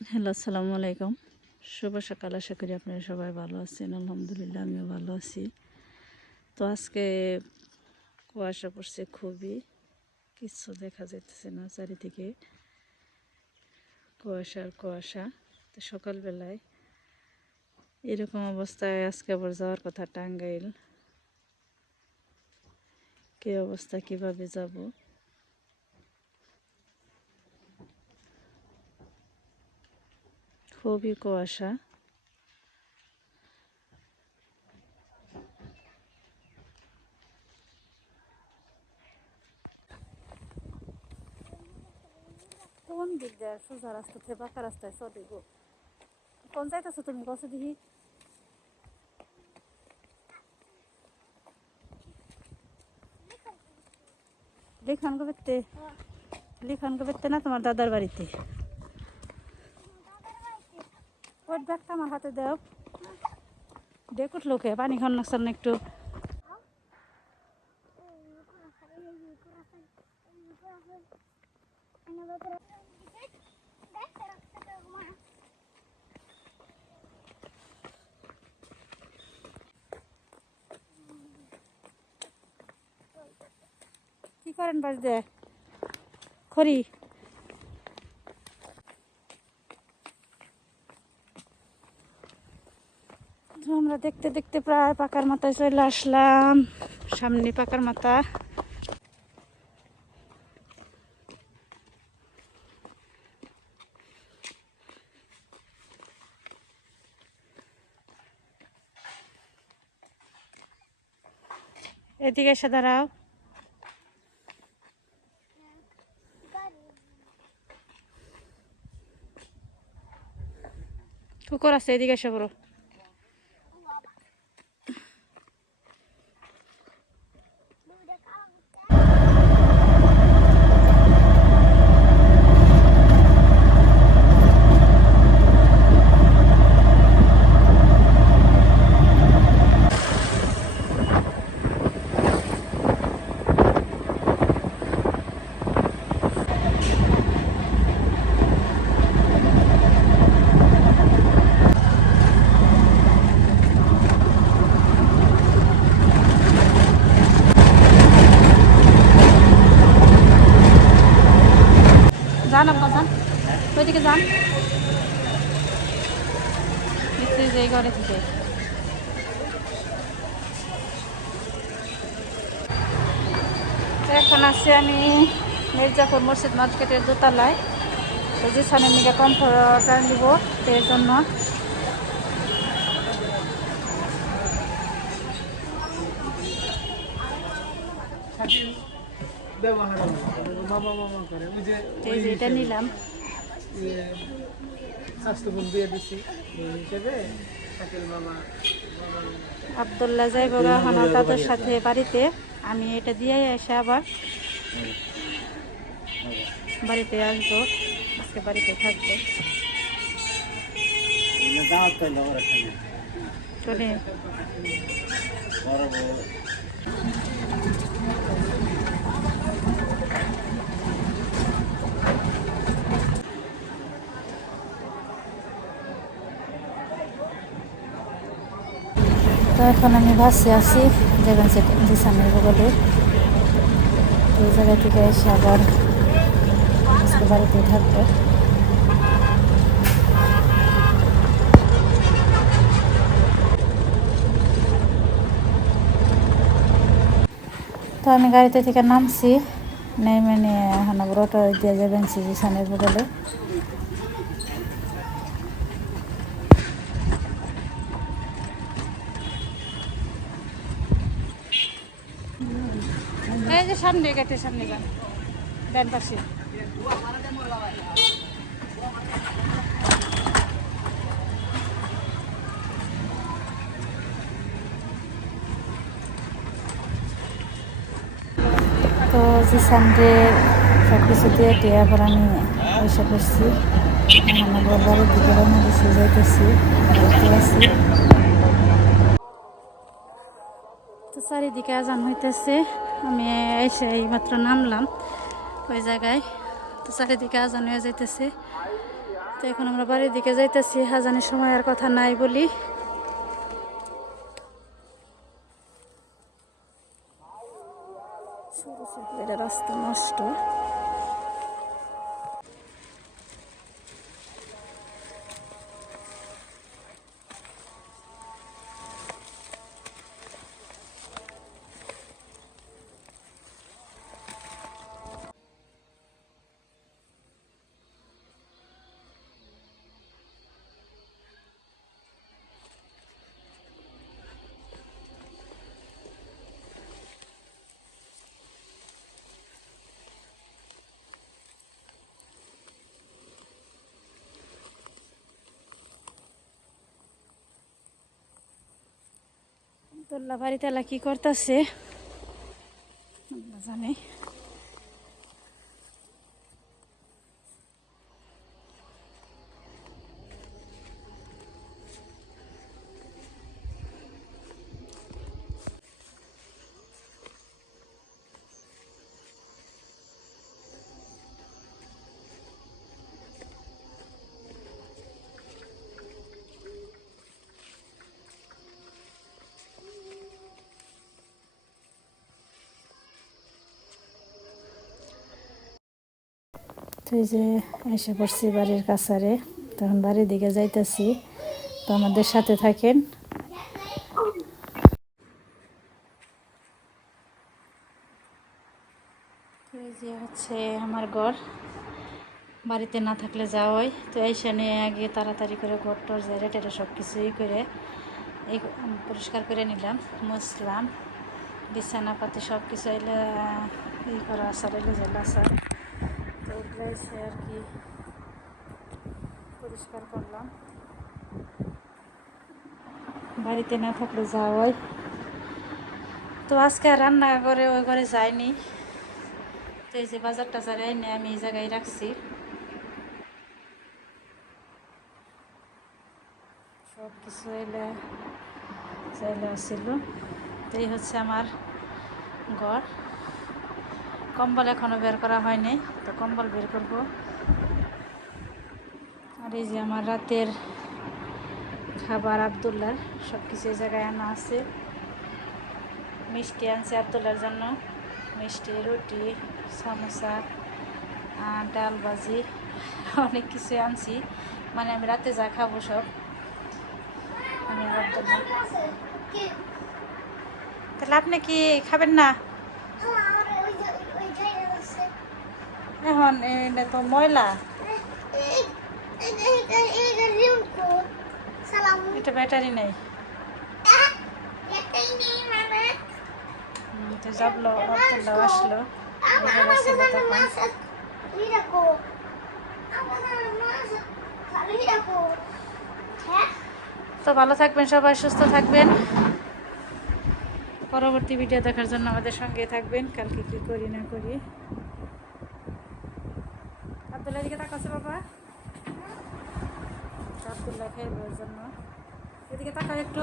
Hello, আসসালামু আলাইকুম। শুভ সকাল। আশা করি আপনারা সবাই ভালো আছেন। আলহামদুলিল্লাহ আমিও ভালো আছি। তো আজকে কুয়াশা পড়ছে খুবই, কিছু দেখা যাইতেছে না, চারিদিকে কুয়াশার কুয়াশা। তো সকালবেলায় এরকম অবস্থায় আজকে আবার যাওয়ার কথা টাঙ্গাইল। কী অবস্থা, কিভাবে যাব? খুবই কুয়াশা। কোন দিক দিয়ে সোজা রাস্তা থেকে বাঁকা রাস্তায় চলে গো? কোন যাইতেছো তুমি? কছে দেখি। লিখান করতে, লিখান করতে না তোমার দাদার বাড়িতে। ওই ব্যাগটা আমার হাতে দাও। দেখুট লোকে পানি খান না একটু। কি করেন বাস দে খড়ি? আমরা দেখতে দেখতে প্রায় পাকার মাথায় চলে আসলাম। সামনে পাকার মাথা। এদিকে এসে দাঁড়াও। পুকুর আছে, এদিকে এসে পড়ো। যান আপনার, যান ওইদিকে যান। যে ঘরে থেকে এখন আছি আমি মির্জাপুর মসজিদ মার্কেটের দোতলায়। তো যেখানে মিলে কমফোর্টার নিব এর জন্য। এটা নিলাম। আবদুল্লাহ যাইব এখন তাদের সাথে বাড়িতে। আমি এটা দিয়ে এসে আবার বাড়িতে আসবো। আজকে বাড়িতে থাকবো। চলে তো এখন আমি বাসে আছি যাবেন জিসানের বগলে। এই জায়গা থেকে এসে আবার আজকে বাড়িতে থাকবো। তো আমি গাড়িতে থেকে নামছি, নেমে নিয়ে এখন আবার অটো দিয়ে যাবেন জিসানের বগলে। এই যে সামনে গেটের সামনে যান, ডান পাশে। তো জিসানরে সব কিছু দিয়ে টিয়া পর আমি পয়সা করছি। আমার বাড়ির দিকে রওনা দিছি, যাইতেছি, দেখতে আছি। তো চারিদিকে আজান হইতেছে। আমি এসে এইমাত্র নামলাম ওই জায়গায়। তো চারিদিকে আজান হয়ে যাইতেছে। তো এখন আমরা বাড়ির দিকে যাইতেছি, আজানের সময় আর কথা নাই বলি। এটা রাস্তা নষ্ট। তোল্লা বাড়িতে কি করতেছে জানে। তো এই যে এসে পড়ছি বাড়ির কাছারে, তখন বাড়ির দিকে যাইতেছি। তো আমাদের সাথে থাকেন। এই যে হচ্ছে আমার ঘর, বাড়িতে না থাকলে যাওয়াই। তো এইখানে আগে তাড়াতাড়ি করে ঘর টর জায়গা টেরা সব কিছুই করে এই পরিষ্কার করে নিলাম, মুছলাম, বিছানাপাতি সব কিছু এলে ই করা আসার এলে জেলা আসার। তো এগুলো এসে আর কি পরিষ্কার করলাম। বাড়িতে না থাকলে যাওয়াই। তো আজকে আর রান্না করে ওই ঘরে যাইনি। তো এই যে বাজার টাজার এনে আমি এই জায়গায় রাখছি, সব কিছু এলে চাইলে আসছিল। তো এই হচ্ছে আমার ঘর। কম্বল এখনো বের করা হয়নি, তো কম্বল বের করব। আর এই যে আমার রাতের খাবার আব্দুল্লার, সব কিছু এই জায়গায় আনা আছে। মিষ্টি আনছে আব্দুল্লার জন্য, মিষ্টি, রুটি, সমোসা, ডাল ভাজি, অনেক কিছু আনছি। মানে আমি রাতে যা খাবো সব আমি আর আব্দুল্লাহ। তাহলে আপনি কি খাবেন না? এখন এটা তো ময়লা, এটা ব্যাটারি নেই। তো যাবলো আব্দুল্লাহ আসলো, তো ভালো থাকবেন সবাই, সুস্থ থাকবেন। পরবর্তী ভিডিও দেখার জন্য আমাদের সঙ্গে থাকবেন। কালকে কি করি না করি। আব্দুল্লাহ দিকে তাকাচ্ছে বাবা, আব্দুল্লাহ খাইবার জন্য এদিকে তাকাও একটু।